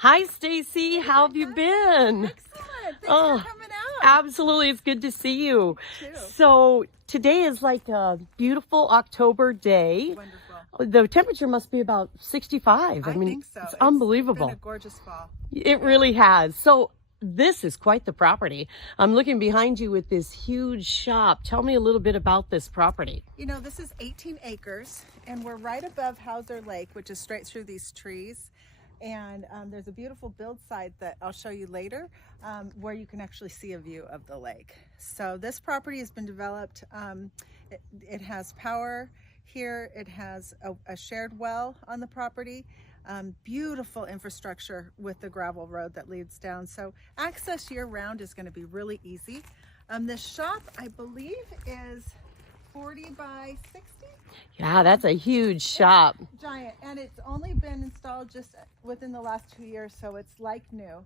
Hi, Stacy. How have you been? Excellent. Thanks Oh, for coming out. absolutely. It's good to see you. You too. So today is like a beautiful October day. Wonderful. The temperature must be about 65. I mean, think so. it's It's unbelievable. been a gorgeous fall. It really has. So this is quite the property. I'm looking behind you with this huge shop. Tell me a little bit about this property. You know, this is 18 acres, and we're right above Hauser Lake, which is straight through these trees. And there's a beautiful build site that I'll show you later where you can actually see a view of the lake. So this property has been developed. It has power here. It has a shared well on the property. Beautiful infrastructure with the gravel road that leads down. So access year round is going to be really easy. This shop, I believe, is 40 by 60. Yeah, that's a huge shop. It's giant, and it's only been installed just within the last 2 years, so it's like new.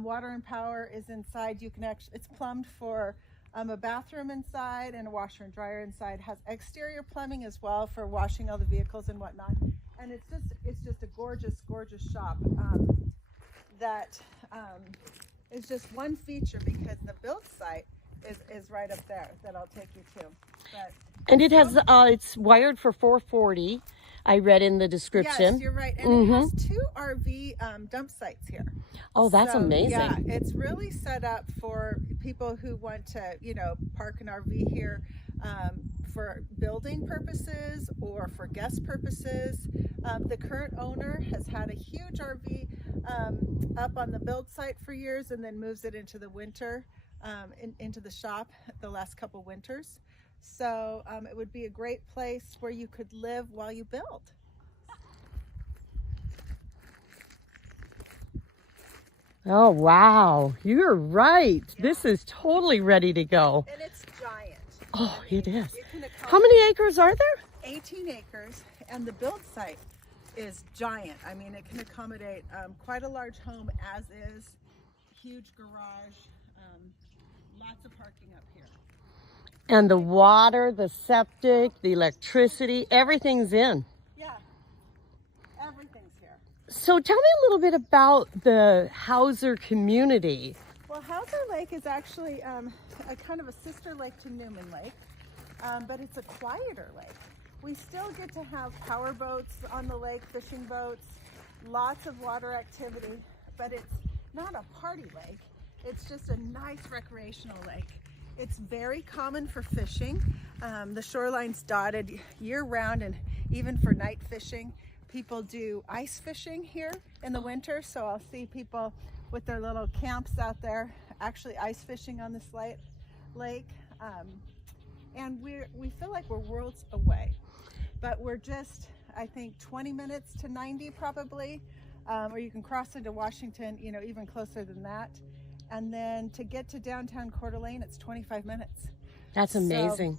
Water and power is inside. You can actually, it's plumbed for a bathroom inside and a washer and dryer inside. Has exterior plumbing as well for washing all the vehicles and whatnot. And it's just a gorgeous shop that is just one feature, because the build site is right up there that I'll take you to. But And it has, it's wired for 440. I read in the description. yes, you're right. And it has 2 RV dump sites here. Oh, that's So, amazing. Yeah, it's really set up for people who want to, park an RV here for building purposes or for guest purposes. The current owner has had a huge RV up on the build site for years, and then moves it into the winter, into the shop the last couple winters. So it would be a great place where you could live while you build. Oh, wow. You're right. Yeah. This is totally ready to go. And it's giant. Oh, it is. It can How many acres are there? 18 acres, and the build site is giant. I mean, it can accommodate quite a large home as is, huge garage, lots of parking up here. And the water, the septic, the electricity, everything's in. Yeah, everything's here. So tell me a little bit about the Hauser community. Well, Hauser Lake is actually a kind of a sister lake to Newman Lake, but it's a quieter lake. We still get to have power boats on the lake, fishing boats, lots of water activity, but it's not a party lake. It's just a nice recreational lake. It's very common for fishing. The shoreline's dotted year round, and even for night fishing. People do ice fishing here in the winter, so I'll see people with their little camps out there actually ice fishing on this lake. And we feel like we're worlds away, but we're just, I think, 20 minutes to 90 probably, or you can cross into Washington, even closer than that. And then to get to downtown Coeur d'Alene, it's 25 minutes. That's amazing.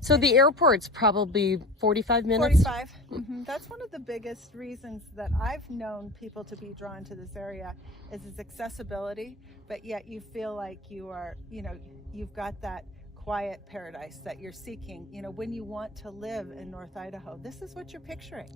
So the airport's probably 45 minutes? 45. That's one of the biggest reasons that I've known people to be drawn to this area is its accessibility, but yet you feel like you are, you've got that quiet paradise that you're seeking. When you want to live in North Idaho, this is what you're picturing.